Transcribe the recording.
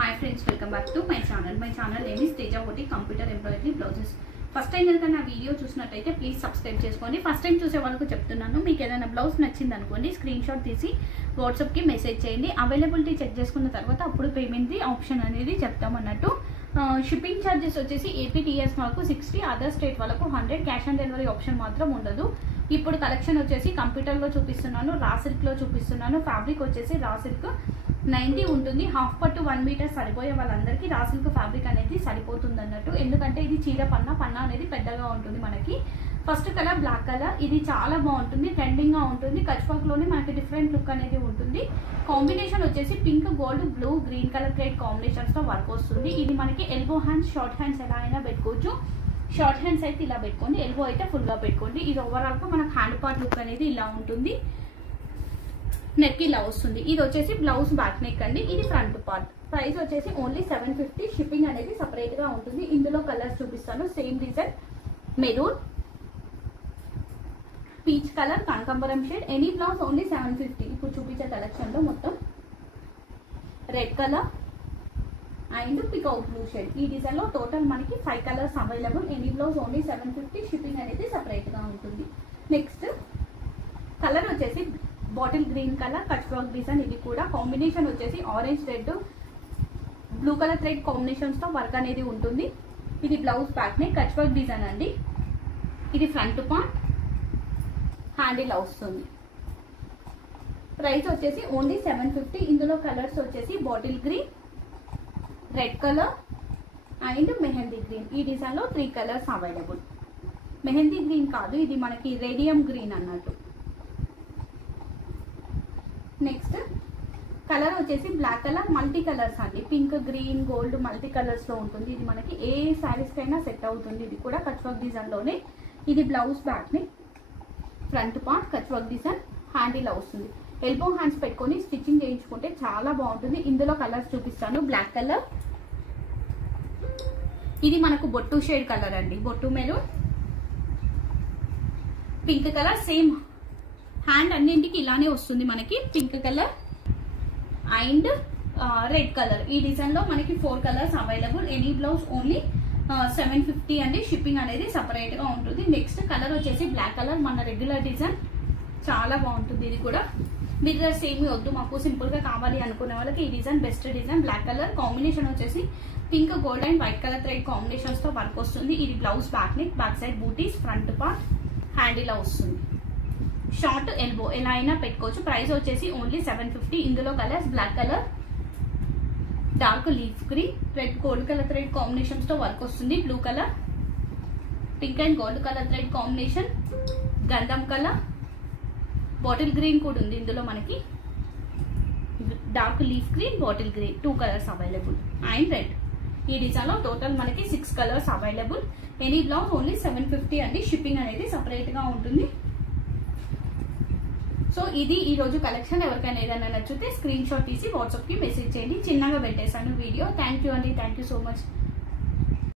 Hi friends, welcome back to my channel name is Teja హోటి computer embroidery blouses. First time కనుక నా video చూసినట్టయితే please subscribe చేసుకోండి. First time చూసే వాళ్ళకు చెప్తున్నాను, మీకు ఏదైనా బ్లౌజ్ నచ్చింది అనుకోండి, స్క్రీన్ షాట్ తీసి వాట్సాప్కి మెసేజ్ చేయండి. అవైలబిలిటీ చెక్ చేసుకున్న తర్వాత అప్పుడు పేమెంట్ది ఆప్షన్ అనేది చెప్తామన్నట్టు. షిప్పింగ్ ఛార్జెస్ వచ్చేసి ఏపీటీఎస్ వాళ్ళకు 60, అదర్ స్టేట్ వాళ్ళకు 100. క్యాష్ ఆన్ డెలివరీ ఆప్షన్ మాత్రం ఉండదు. ఇప్పుడు కలెక్షన్ వచ్చేసి కంప్యూటర్లో చూపిస్తున్నాను, రా సిల్క్లో చూపిస్తున్నాను. ఫ్యాబ్రిక్ వచ్చేసి రా సిల్క్ 90 ఉంటుంది. హాఫ్ పట్టు 1 మీటర్ సరిపోయే వాళ్ళందరికీ రా సిల్క్ ఫ్యాబ్రిక్ అనేది సరిపోతుంది అన్నట్టు. ఎందుకంటే ఇది చీర పన్నా అనేది పెద్దగా ఉంటుంది మనకి. ఫస్ట్ కలర్ బ్లాక్ కలర్, ఇది చాలా బాగుంటుంది, ట్రెండింగ్గా ఉంటుంది. కచ్ వర్క్లోనే మనకి డిఫరెంట్ లుక్ అనేది ఉంటుంది. కాంబినేషన్ వచ్చేసి pink, gold, blue, green colour thread కాంబినేషన్స్తో వర్క్ వస్తుంది. ఇది మనకి ఎల్బో హ్యాండ్స్, షార్ట్ హ్యాండ్స్ ఎలా అయినా పెట్టుకోవచ్చు. షార్ట్ హ్యాండ్స్ అయితే ఇలా పెట్టుకోండి, ఎల్బో అయితే ఫుల్గా పెట్టుకోండి. ఇది ఓవరాల్గా మనకు హ్యాండ్ పార్ట్ లుక్ అనేది ఇలా ఉంటుంది. నెక్ ఇలా వస్తుంది. ఇది వచ్చేసి బ్లౌజ్ బ్యాక్ నెక్ అండి, ఇది ఫ్రంట్ పార్ట్. ప్రైస్ వచ్చేసి ఓన్లీ 750. షిప్పింగ్ అనేది సపరేట్గా ఉంటుంది. ఇందులో కలర్స్ చూపిస్తాను. Same design maroon, peach colour, కనకాంబరం షేడ్. Any blouse only 750. ఇప్పుడు చూపించే కలెక్షన్లో మొత్తం red colour and peacock blue shade. ఈ డిజైన్లో టోటల్ మనకి 5 colours available. Any blouse only 750. Shipping అనేది సపరేట్గా ఉంటుంది. నెక్స్ట్ కలర్ వచ్చేసి bottle green colour, Kutch work design. ఇది కూడా కాంబినేషన్ వచ్చేసి orange red, blue colour thread కాంబినేషన్స్తో వర్క్ అనేది ఉంటుంది. ఇది blouse back neck, Kutch work design అండి. ఇది ఫ్రంట్ పార్ట్, హ్యాండ్ ఇలా వస్తుంది. ప్రైస్ వచ్చేసి ఓన్లీ 750. ఇందులో కలర్స్ వచ్చేసి bottle green, red colour and mehndi green. ఈ డిజైన్లో 3 కలర్స్ అవైలబుల్. మెహందీ గ్రీన్ కాదు, ఇది మనకి రేడియం గ్రీన్ అన్నట్టు. నెక్స్ట్ కలర్ వచ్చేసి బ్లాక్ కలర్, మల్టీ కలర్స్ అండి. పింక్, గ్రీన్, గోల్డ్ మల్టీ కలర్స్లో ఉంటుంది. ఇది మనకి ఏ శారీస్కైనా సెట్ అవుతుంది. ఇది కూడా కచ్ వర్క్ డిజైన్లోనే. ఇది బ్లౌజ్ బ్యాక్ని, front part Kutch work design, hand ఇలా వస్తుంది. ఎల్బో హ్యాండ్స్ పెట్టుకొని స్టిచ్చింగ్ చేయించుకుంటే చాలా బాగుంటుంది. ఇందులో కలర్స్ చూపిస్తాను. బ్లాక్ కలర్, ఇది మనకు బొట్టు షేడ్ కలర్ అండి, బొట్టు maroon, pink colour. Same hand అన్నింటికి ఇలానే వస్తుంది మనకి. Pink colour and red colour. ఈ డిజైన్లో మనకి 4 colours available. Any blouse only 750 అండి. షిప్పింగ్ అనేది సపరేట్గా ఉంటుంది. నెక్స్ట్ కలర్ వచ్చేసి బ్లాక్ కలర్, మన రెగ్యులర్ డిజైన్, చాలా బాగుంటుంది. ఇది కూడా మిర్రర్స్ ఏమి వద్దు, మాకు సింపుల్గా కావాలి అనుకునే వాళ్ళకి ఈ design best design. Black colour combination వచ్చేసి pink, gold and white colour thread కాంబినేషన్స్తో వర్క్ వస్తుంది. ఇది blouse back neck, back side బూటీస్, ఫ్రంట్ పార్ట్, హ్యాండ్ ఇలా వస్తుంది. షార్ట్ ఎల్బో ఎలా అయినా పెట్టుకోవచ్చు. ప్రైస్ వచ్చేసి ఓన్లీ 750. ఇందులో colours black colour, dark leaf green, red gold colour thread combinations తో వర్క్ వస్తుంది. Blue colour, pink and gold colour thread combination, గంధం కలర్, బాటిల్ గ్రీన్ కూడా ఉంది ఇందులో మనకి. Dark leaf green, bottle green, 2 colours available and red. ఈ design లో total మనకి 6 colours available. Any blouse only 750 అండి. షిప్పింగ్ అనేది సపరేట్ గా ఉంటుంది. సో ఇది ఈ రోజు కలెక్షన్. ఎవరికైనా ఏదైనా నచ్చితే స్క్రీన్ షాట్ తీసి వాట్సాప్ కి మెసేజ్ చేయండి. చిన్నగా పెట్టేశాను వీడియో. థ్యాంక్ యూ అండి, థ్యాంక్ యూ సో మచ్.